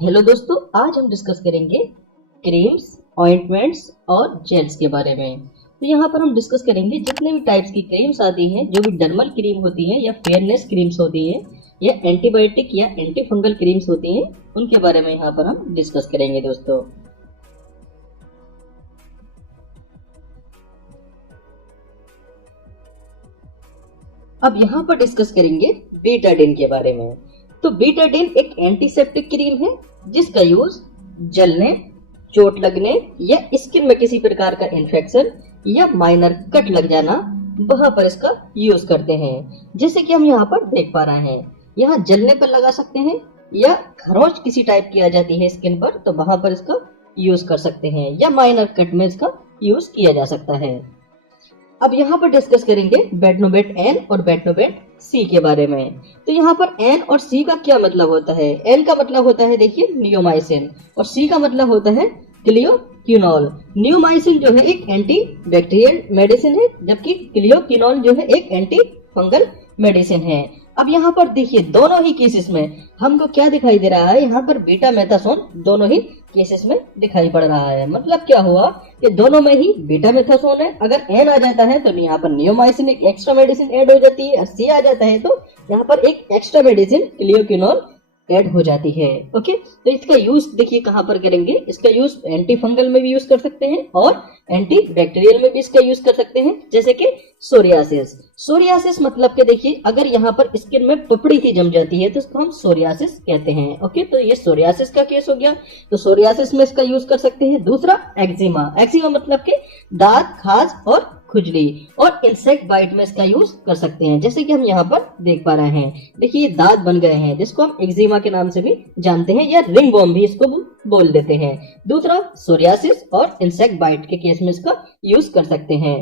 Hello दोस्तों, आज हम डिस्कस करेंगे क्रीम्स, ऑइंटमेंट्स और जेल्स के बारे में। तो यहाँ पर हम डिस्कस करेंगे जितने भी टाइप्स की क्रीम्स आती हैं, जो भी डर्मल क्रीम होती हैं या फेयरनेस क्रीम्स होती हैं या एंटीबायोटिक या एंटी फंगल क्रीम्स होती हैं, उनके बारे में यहाँ पर हम डिस्कस करेंगे दोस्तों। अब यहाँ पर डिस्कस करेंगे बीटाडिन के बारे में। तो बीटाडिन एक एंटीसेप्टिक क्रीम है जिसका यूज जलने, चोट लगने या स्किन में किसी प्रकार का इन्फेक्शन या माइनर कट लग जाना, वहां पर इसका यूज करते हैं। जैसे कि हम यहाँ पर देख पा रहे हैं, यहाँ जलने पर लगा सकते हैं या खरोंच किसी टाइप की आ जाती है स्किन पर, तो वहां पर इसका यूज कर सकते हैं, या माइनर कट में इसका यूज किया जा सकता है। अब यहाँ पर डिस्कस करेंगे बेटनोवेट एन और बेटनोवेट सी के बारे में। तो यहाँ पर एन और सी का क्या मतलब होता है? एन का मतलब होता है देखिए नियोमाइसिन, और सी का मतलब होता है क्लियोक्विनोल। नियोमाइसिन जो है एक एंटी बैक्टीरियल मेडिसिन है, जबकि क्लियोक्विनोल जो है एक एंटी फंगल मेडिसिन है। अब यहाँ पर देखिए दोनों ही केसेस में हमको क्या दिखाई दे रहा है, यहाँ पर बीटा मेथासोन दोनों ही केसेस में दिखाई पड़ रहा है। मतलब क्या हुआ कि दोनों में ही बीटा मेथासोन है। अगर एन आ जाता है तो यहाँ पर नियोमाइसिन एक एक्स्ट्रा मेडिसिन ऐड हो जाती है, और सी आ जाता है तो यहाँ पर एक एक्स्ट्रा मेडिसिन क्लियोक्विनोल ऐड हो जाती है। ओके, तो इसका यूज देखिए कहां पर करेंगे। इसका यूज एंटी फंगल में भी यूज कर सकते हैं और एंटी बैक्टीरियल में भी इसका यूज कर सकते हैं, जैसे कि सोरियासिस। सोरियासिस मतलब कि देखिए अगर यहाँ पर स्किन में पपड़ी सी जम जाती है तो इसको हम सोरियासिस कहते हैं। ओके, तो ये सोरियासिस का केस हो गया, तो सोरियासिस में इसका यूज कर सकते हैं। दूसरा एक्जिमा। एक्जिमा मतलब कि दांत, खाज और खुजली, और इंसेक्ट बाइट में इसका यूज कर सकते हैं, जैसे कि हम यहाँ पर देख पा रहे हैं। देखिए ये दांत बन गए हैं, जिसको हम एक्जिमा के नाम से भी जानते हैं, या रिंगवॉर्म भी इसको बोल देते हैं। दूसरा सोरियासिस और इंसेक्ट बाइट के केस में इसका यूज कर सकते हैं।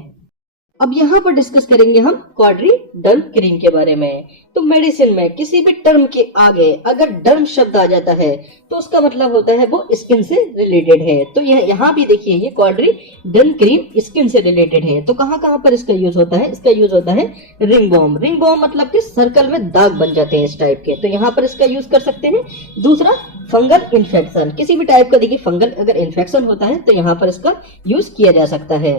अब यहाँ पर डिस्कस करेंगे हम क्वाड्रीडर्म क्रीम के बारे में। तो मेडिसिन में किसी भी टर्म के आगे अगर डर्म शब्द आ जाता है तो उसका मतलब होता है वो स्किन से रिलेटेड है। तो यहाँ भी देखिए ये क्वाड्रीडर्म क्रीम स्किन से रिलेटेड है। तो कहाँ कहाँ पर इसका यूज होता है? इसका यूज होता है रिंगवॉर्म। रिंगवॉर्म मतलब कि सर्कल में दाग बन जाते हैं इस टाइप के, तो यहाँ पर इसका यूज कर सकते हैं। दूसरा फंगल इन्फेक्शन, किसी भी टाइप का देखिए फंगल अगर इन्फेक्शन होता है तो यहाँ पर इसका यूज किया जा सकता है।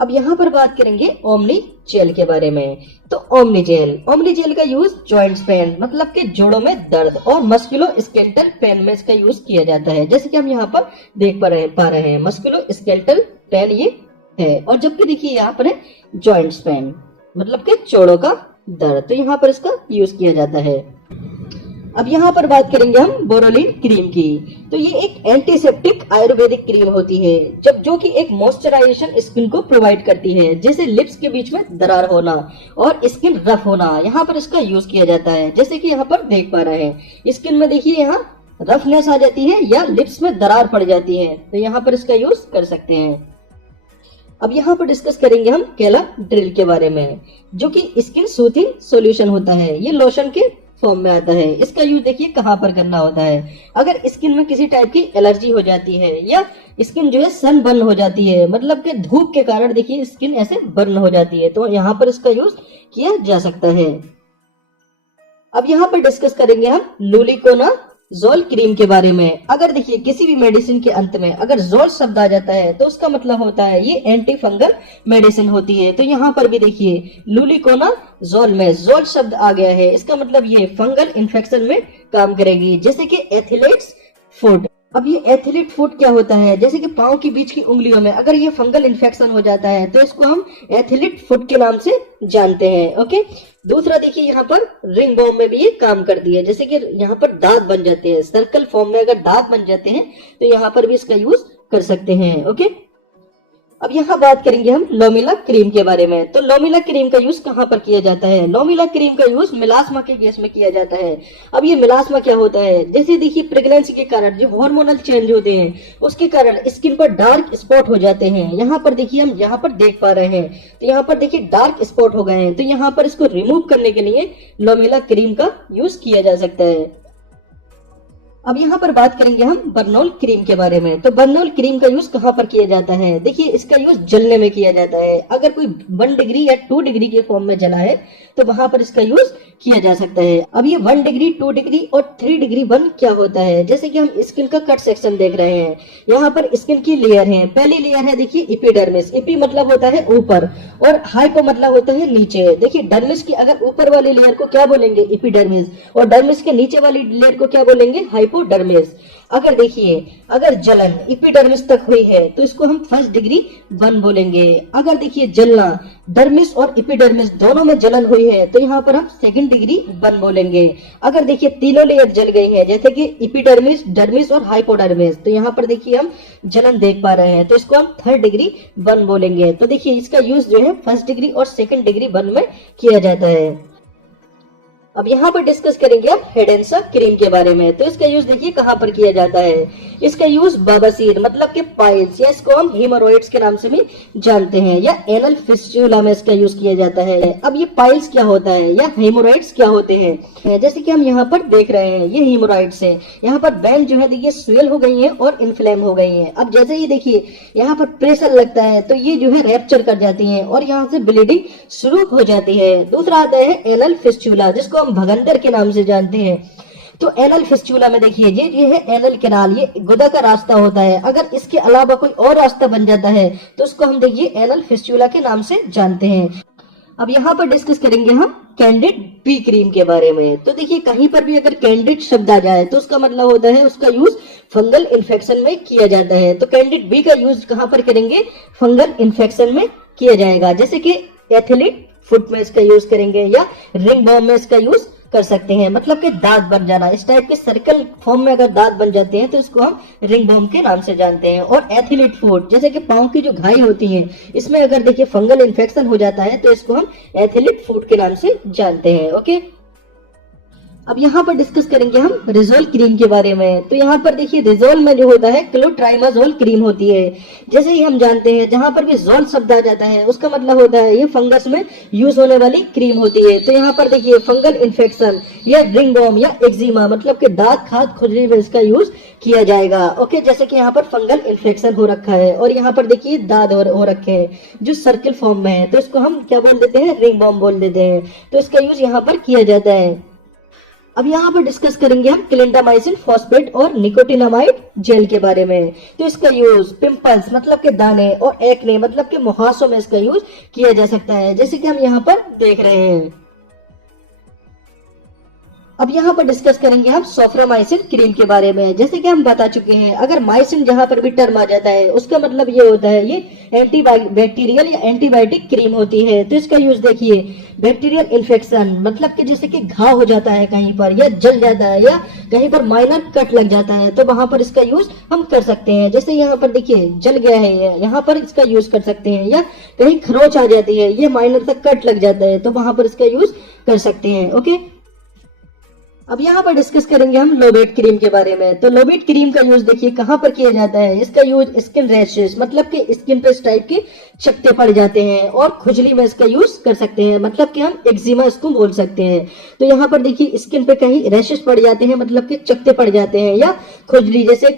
अब यहाँ पर बात करेंगे ओमनी जेल के बारे में। तो ओमनी जेल का यूज जॉइंट्स पेन मतलब कि जोड़ों में दर्द और मस्कुलो स्केलेटल पेन में इसका यूज किया जाता है, जैसे कि हम यहाँ पर देख पा रहे हैं मस्कुलो स्केलेटल पेन ये है। और जबकि देखिए यहाँ पर है जॉइंट्स पेन मतलब कि जोड़ों का दर्द, तो यहाँ पर इसका यूज किया जाता है। अब यहाँ पर बात करेंगे हम बोरोलिन क्रीम की। तो ये एक एंटीसेप्टिक आयुर्वेदिक क्रीम होती है, जो कि एक मॉइस्चराइजेशन स्किन को प्रोवाइड करती है, जैसे लिप्स के बीच में दरार होना और स्किन रफ होना, यहाँ पर इसका यूज किया जाता है। जैसे कि यहाँ पर देख पा रहे हैं स्किन में देखिए यहाँ रफनेस आ जाती है या लिप्स में दरार पड़ जाती है, तो यहाँ पर इसका यूज कर सकते हैं। अब यहाँ पर डिस्कस करेंगे हम केला ड्रिल के बारे में, जो कि स्किन सूथिंग सॉल्यूशन होता है। ये लोशन के फॉर्म में आता है। इसका यूज देखिए कहाँ पर करना होता है, अगर स्किन में किसी टाइप की एलर्जी हो जाती है या स्किन जो है सन बर्न हो जाती है, मतलब कि धूप के कारण देखिए स्किन ऐसे बर्न हो जाती है, तो यहाँ पर इसका यूज किया जा सकता है। अब यहाँ पर डिस्कस करेंगे हम लूलिकोना जोल क्रीम के बारे में। अगर देखिए किसी भी मेडिसिन के अंत में अगर जोल शब्द आ जाता है तो उसका मतलब होता है ये एंटी फंगल मेडिसिन होती है। तो यहाँ पर भी देखिए लूलिकोना जोल में जोल शब्द आ गया है, इसका मतलब ये फंगल इन्फेक्शन में काम करेगी, जैसे कि एथलीट्स फुट। अब ये एथलीट फुट क्या होता है? जैसे कि पांव के बीच की उंगलियों में अगर ये फंगल इन्फेक्शन हो जाता है तो इसको हम एथलीट फुट के नाम से जानते हैं। ओके, दूसरा देखिए यहाँ पर रिंग बॉम में भी ये काम करती है, जैसे कि यहाँ पर दांत बन जाते हैं, सर्कल फॉर्म में अगर दांत बन जाते हैं तो यहाँ पर भी इसका यूज कर सकते हैं। ओके, अब यहाँ बात करेंगे हम लोमिला क्रीम के बारे में। तो लोमिला क्रीम का यूज कहाँ पर किया जाता है? लोमिला क्रीम का यूज मिलास्मा के केस में किया जाता है। अब ये मिलास्मा क्या होता है? जैसे देखिए प्रेगनेंसी के कारण जो हार्मोनल चेंज होते हैं उसके कारण स्किन पर डार्क स्पॉट हो जाते हैं। यहाँ पर देखिए हम यहाँ पर देख पा रहे हैं, तो यहाँ पर देखिए डार्क स्पॉट हो गए हैं, तो यहाँ पर इसको रिमूव करने के लिए लोमिला क्रीम का यूज किया जा सकता है। अब यहाँ पर बात करेंगे हम बर्नौल क्रीम के बारे में। तो बर्नौल क्रीम का यूज कहाँ पर किया जाता है? देखिए, इसका यूज जलने में किया जाता है। अगर कोई 1 डिग्री या 2 डिग्री के फॉर्म में जला है तो वहां पर इसका यूज किया जा सकता है। अब ये 1 डिग्री, 2 डिग्री और 3 डिग्री बर्न क्या होता है? जैसे कि हम स्किन का कट सेक्शन देख रहे हैं, यहाँ पर स्किन की लेयर है। पहली लेयर है देखिए एपिडर्मिस। एपी मतलब होता है ऊपर और हाइपो मतलब होता है नीचे। देखिए डर्मिस की अगर ऊपर वाली लेयर को क्या बोलेंगे? एपिडर्मिस, और डर्मिस के नीचे वाली लेयर को क्या बोलेंगे? हाइपोडर्मिस। अगर देखिए, अगर जलन एपिडर्मिस तक हुई है तो इसको हम 1 डिग्री बर्न बोलेंगे। अगर देखिए जलना डर्मिस और एपिडर्मिस दोनों में जलन हुई है तो यहाँ पर हम 2nd डिग्री बर्न बोलेंगे। अगर देखिए तीनों लेयर जल गई है, जैसे कि एपिडर्मिस, डर्मिस और हाइपोडर्मिस, तो यहाँ पर देखिए हम जलन देख पा रहे हैं, तो इसको हम 3rd डिग्री बर्न बोलेंगे। तो देखिए इसका यूज जो है 1st डिग्री और 2nd डिग्री बर्न में किया जाता है। अब यहाँ पर डिस्कस करेंगे हम हेड एंड शक क्रीम के बारे में। तो इसका यूज देखिए कहाँ पर किया जाता है। इसका यूज बवासीर मतलब के पाइल्स, या इसको हम हेमोरॉइड्स के नाम से भी जानते हैं, या एनल फिस्टुला में इसका यूज किया जाता है। अब ये पाइल्स क्या होता है या हेमोरॉइड्स क्या होते हैं? जैसे कि हम यहाँ पर देख रहे हैं, ये हेमोरॉइड्स हैं। यहाँ पर बैंड जो है देखिए स्वेल हो गई है और इन्फ्लेम हो गई है। अब जैसे ही देखिए यहाँ पर प्रेशर लगता है तो ये जो है रैप्चर कर जाती है और यहाँ से ब्लीडिंग शुरू हो जाती है। दूसरा आता है एनल फिस्टुला, जिसको भगंदर के नाम से जानते हैं। तो एनल फिस्टुला में देखिए ये है एनल कैनाल, ये गुदा का रास्ता होता है। अगर इसके अलावा कोई और रास्ता बन जाता है तो उसको हम देखिए एनल फिस्टुला के नाम से जानते हैं। अब यहाँ पर डिस्कस करेंगे हम कैंडिड बी क्रीम के बारे में। तो देखिए कहीं पर भी अगर कैंडिड शब्द आ जाए तो उसका मतलब होता है उसका यूज फंगल इन्फेक्शन में किया जाता है। तो कैंडिड बी का यूज कहाँ पर करेंगे? फंगल इन्फेक्शन में किया जाएगा। जैसे कि एथलीट फुट में इसका यूज करेंगे, या रिंग बॉम में इसका यूज कर सकते हैं, मतलब कि दांत बन जाना। इस टाइप के सर्कल फॉर्म में अगर दांत बन जाते हैं तो इसको हम रिंग बॉम के नाम से जानते हैं। और एथलीट फुट, जैसे कि पांव की जो घाई होती है, इसमें अगर देखिए फंगल इन्फेक्शन हो जाता है तो इसको हम एथलीट फुट के नाम से जानते हैं। ओके, अब यहाँ पर डिस्कस करेंगे हम रिजोल क्रीम के बारे में। तो यहाँ पर देखिए रिजोल में जो होता है क्लोट्राइमाजोल क्रीम होती है। जैसे ही हम जानते हैं जहां पर भी जोल शब्द आ जाता है उसका मतलब होता है ये फंगस में यूज होने वाली क्रीम होती है। तो यहाँ पर देखिए फंगल इन्फेक्शन या रिंगवर्म या एक्जिमा मतलब के दांत खाज खुजली में इसका यूज किया जाएगा। ओके, जैसे कि यहाँ पर फंगल इन्फेक्शन हो रखा है और यहाँ पर देखिए दाद हो रखे हैं जो सर्किल फॉर्म में है, तो इसको हम क्या बोल देते हैं? रिंगवर्म बोल देते हैं। तो इसका यूज यहाँ पर किया जाता है। अब यहाँ पर डिस्कस करेंगे हम क्लिंडामाइसिन फॉस्फेट और निकोटिनामाइड जेल के बारे में। तो इसका यूज पिंपल्स मतलब के दाने और एक्ने मतलब के मुहासों में इसका यूज किया जा सकता है, जैसे कि हम यहाँ पर देख रहे हैं। अब यहाँ पर डिस्कस करेंगे हम सोफ्रामाइसिन क्रीम के बारे में। जैसे कि हम बता चुके हैं, अगर माइसिन जहां पर भी टर्म आ जाता है उसका मतलब ये होता है ये एंटी बैक्टीरियल या एंटीबायोटिक क्रीम होती है। तो इसका यूज देखिए बैक्टीरियल इन्फेक्शन मतलब कि जैसे कि घाव हो जाता है कहीं पर, या जल जाता है, या कहीं पर माइनर कट लग जाता है, तो वहां पर इसका यूज हम कर सकते हैं। जैसे यहाँ पर देखिए जल गया है, यहाँ पर इसका यूज कर सकते हैं, या कहीं खरोच आ जाती है, ये माइनर तक कट लग जाता है, तो वहां पर इसका यूज कर सकते हैं। ओके, अब यहाँ पर डिस्कस करेंगे हम लोबेट क्रीम के बारे में। तो लोबेट क्रीम का यूज देखिए कहाँ पर किया जाता है। इसका यूज स्किन रैशेस मतलब कि स्किन पे इस टाइप के चकत्ते पड़ जाते हैं और खुजली में इसका यूज कर सकते हैं, मतलब कि हम एक्जिमा इसको बोल सकते हैं। तो यहाँ पर देखिए स्किन पे कहीं रैशेस पड़ जाते हैं मतलब कि चकत्ते पड़ जाते हैं, या खुजली जैसे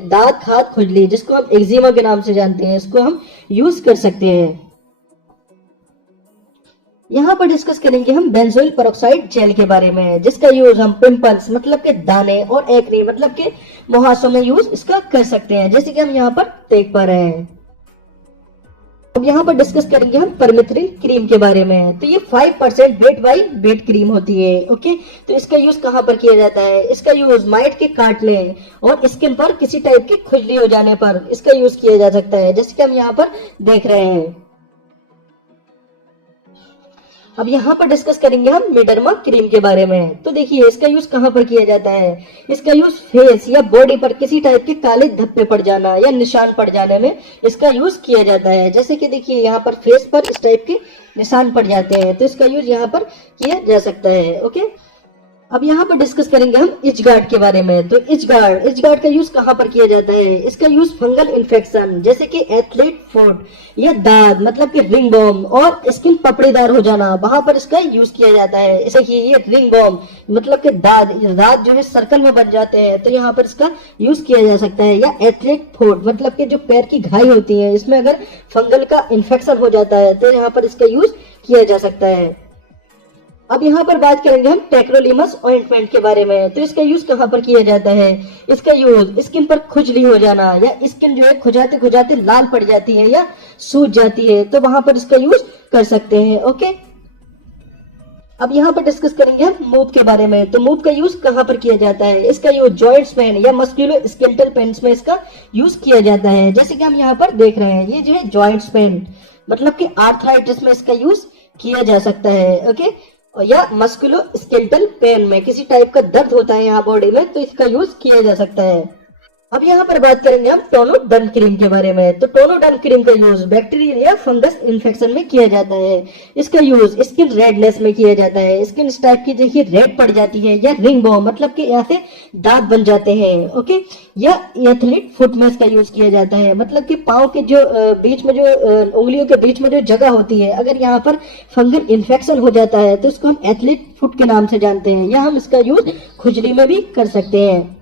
दांत खाद खुजली जिसको हम एक्जिमा के नाम से जानते हैं, इसको हम यूज कर सकते हैं। यहाँ पर डिस्कस करेंगे हम बेंजोइल पेरोक्साइड जेल के बारे में, जिसका यूज हम पिंपल्स मतलब के दाने और एक्ने मतलब के मुहासों में यूज इसका कर सकते हैं, जैसे कि हम यहाँ पर देख पा रहे हैं। अब यहाँ पर डिस्कस करेंगे हम परमेथ्रिन क्रीम के बारे में। तो ये 5% वेट बाई वेट क्रीम होती है। ओके, तो इसका यूज कहाँ पर किया जाता है? इसका यूज माइट के काटने और स्किन पर किसी टाइप की खुजली हो जाने पर इसका यूज किया जा सकता है, जैसे कि हम यहाँ पर देख रहे हैं। अब यहाँ पर डिस्कस करेंगे हम मिडरमा क्रीम के बारे में। तो देखिए इसका यूज कहाँ पर किया जाता है? इसका यूज फेस या बॉडी पर किसी टाइप के काले धब्बे पड़ जाना या निशान पड़ जाने में इसका यूज किया जाता है, जैसे कि देखिए यहाँ पर फेस पर इस टाइप के निशान पड़ जाते हैं, तो इसका यूज यहाँ पर किया जा सकता है। ओके, अब यहाँ पर डिस्कस करेंगे हम इच गार्ड के बारे में। तो इच गार्ड का यूज कहाँ पर किया जाता है? इसका यूज फंगल इन्फेक्शन जैसे कि एथलीट फुट या दाद मतलब कि रिंग बॉम और स्किन पपड़ेदार हो जाना, वहां पर इसका यूज किया जाता है। जैसे कि ये रिंग बॉम मतलब कि दाद जो है सर्कल में बन जाते हैं, तो यहाँ पर इसका यूज किया जा सकता है। या एथलीट फुट मतलब कि जो पैर की घाई होती है, इसमें अगर फंगल का इन्फेक्शन हो जाता है तो यहाँ पर इसका यूज किया जा सकता है। अब यहाँ पर बात करेंगे हम टेक्रोलीमस ऑइंटमेंट के बारे में। तो इसका यूज कहाँ पर किया जाता है? इसका यूज स्किन पर खुजली हो जाना या स्किन जो है खुजाते खुजाते लाल पड़ जाती है या सूज जाती है, तो वहां पर इसका यूज कर सकते हैं। ओके, अब यहाँ पर डिस्कस करेंगे हम मूव के बारे में। तो मूव का यूज कहाँ पर किया जाता है? इसका यूज जॉइंट्स पेन या मस्कुलो स्केलेटल पेन्स में इसका यूज किया जाता है। जैसे कि हम यहाँ पर देख रहे हैं, ये जो है जॉइंट्स पेन मतलब कि आर्थराइटिस में इसका यूज किया जा सकता है। ओके, या मस्कुलो स्केलेटल पेन में किसी टाइप का दर्द होता है यहाँ बॉडी में, तो इसका यूज किया जा सकता है। अब यहाँ पर बात करेंगे हम टोनोडर्म क्रीम के बारे में। तो टोनोडर्म क्रीम का यूज बैक्टीरियल या फंगस इन्फेक्शन में किया जाता है। इसका यूज स्किन रेडनेस में किया जाता है। स्किन इस टाइप की देखिए रेड पड़ जाती है, या रिंग बॉम मतलब कि यहाँ से दांत बन जाते हैं। ओके, या एथलीट फुट में इसका यूज किया जाता है, मतलब कि पाँव के जो बीच में जो उंगलियों के बीच में जो जगह होती है, अगर यहाँ पर फंगल इन्फेक्शन हो जाता है तो इसको हम एथलीट फुट के नाम से जानते हैं, या हम इसका यूज खुजली में भी कर सकते हैं।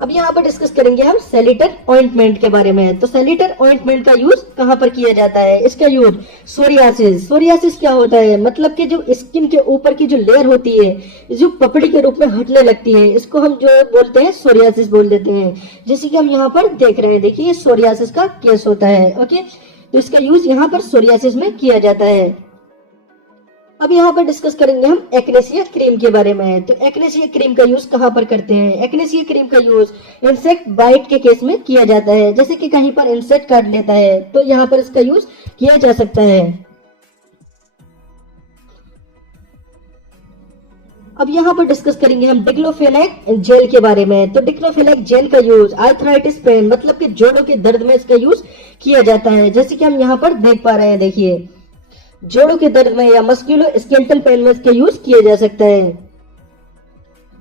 अब यहाँ पर डिस्कस करेंगे हम सेलिटर ऑइंटमेंट के बारे में। तो सेलिटर ऑइंटमेंट का यूज कहाँ पर किया जाता है? इसका यूज सोरियासिस क्या होता है? मतलब कि जो स्किन के ऊपर की जो लेयर होती है जो पपड़ी के रूप में हटने लगती है, इसको हम जो बोलते हैं सोरियासिस बोल देते हैं। जैसे कि हम यहाँ पर देख रहे हैं, देखिए ये सोरियासिस का केस होता है। ओके, तो इसका यूज यहाँ पर सोरियासिस में किया जाता है। अब यहाँ पर डिस्कस करेंगे हम एक्नेसिया क्रीम के बारे में। तो एक्नेसिया क्रीम का यूज कहाँ पर करते हैं? एक्नेसिया क्रीम का यूज इंसेक्ट बाइट के केस में किया जाता है। जैसे कि कहीं पर इंसेक्ट काट लेता है तो यहाँ पर इसका यूज किया जा सकता है। अब यहाँ पर डिस्कस करेंगे हम डिक्लोफेनाक जेल के बारे में। तो डिक्लोफेनाक जेल का यूज आर्थराइटिस पेन मतलब कि जोड़ों के दर्द में इसका यूज किया जाता है। जैसे कि हम यहाँ पर देख पा रहे हैं, देखिए जोड़ों के दर्द में या मस्कुलो स्केलेटल पेन में इसका यूज किया जा सकता है।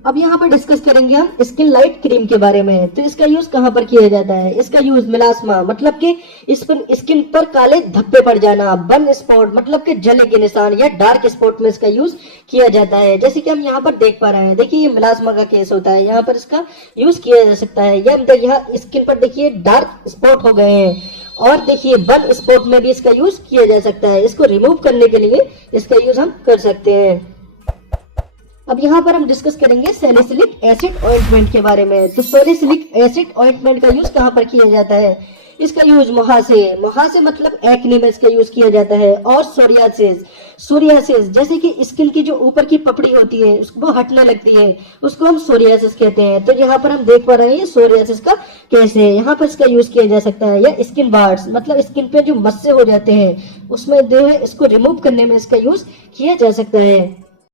अब यहाँ पर डिस्कस करेंगे हम स्किन लाइट क्रीम के बारे में। तो इसका यूज कहाँ पर किया जाता है? इसका यूज मेलास्मा मतलब कि इस पर स्किन पर काले धब्बे पड़ जाना, बर्न स्पॉट मतलब कि जले के निशान या डार्क स्पॉट में इसका यूज किया जाता है। जैसे कि हम यहाँ पर देख पा रहे हैं, देखिए ये मेलास्मा का केस होता है, यहाँ पर इसका यूज किया जा सकता है। या यहाँ स्किन पर देखिए डार्क स्पॉट हो गए हैं, और देखिए बर्न स्पॉट में भी इसका यूज किया जा सकता है। इसको रिमूव करने के लिए इसका यूज हम कर सकते हैं। अब यहाँ पर हम डिस्कस करेंगे सैलिसिलिक एसिड ऑइंटमेंट के बारे में। तो सैलिसिलिक एसिड ऑइंटमेंट का यूज कहाँ पर किया जाता है? इसका यूज मुहासे मतलब एक्ने में इसका यूज किया जाता है। और सोरियासिस जैसे कि स्किन की जो ऊपर की पपड़ी होती है उसको हटने लगती है, उसको हम सोरियासिस कहते हैं। तो यहाँ पर हम देख पा रहे हैं सोरियासिस का केस है, यहाँ पर इसका यूज किया जा सकता है। या स्किन बार्ड्स मतलब स्किन पे जो मस्से हो जाते हैं उसमें जो है इसको रिमूव करने में इसका यूज किया जा सकता है।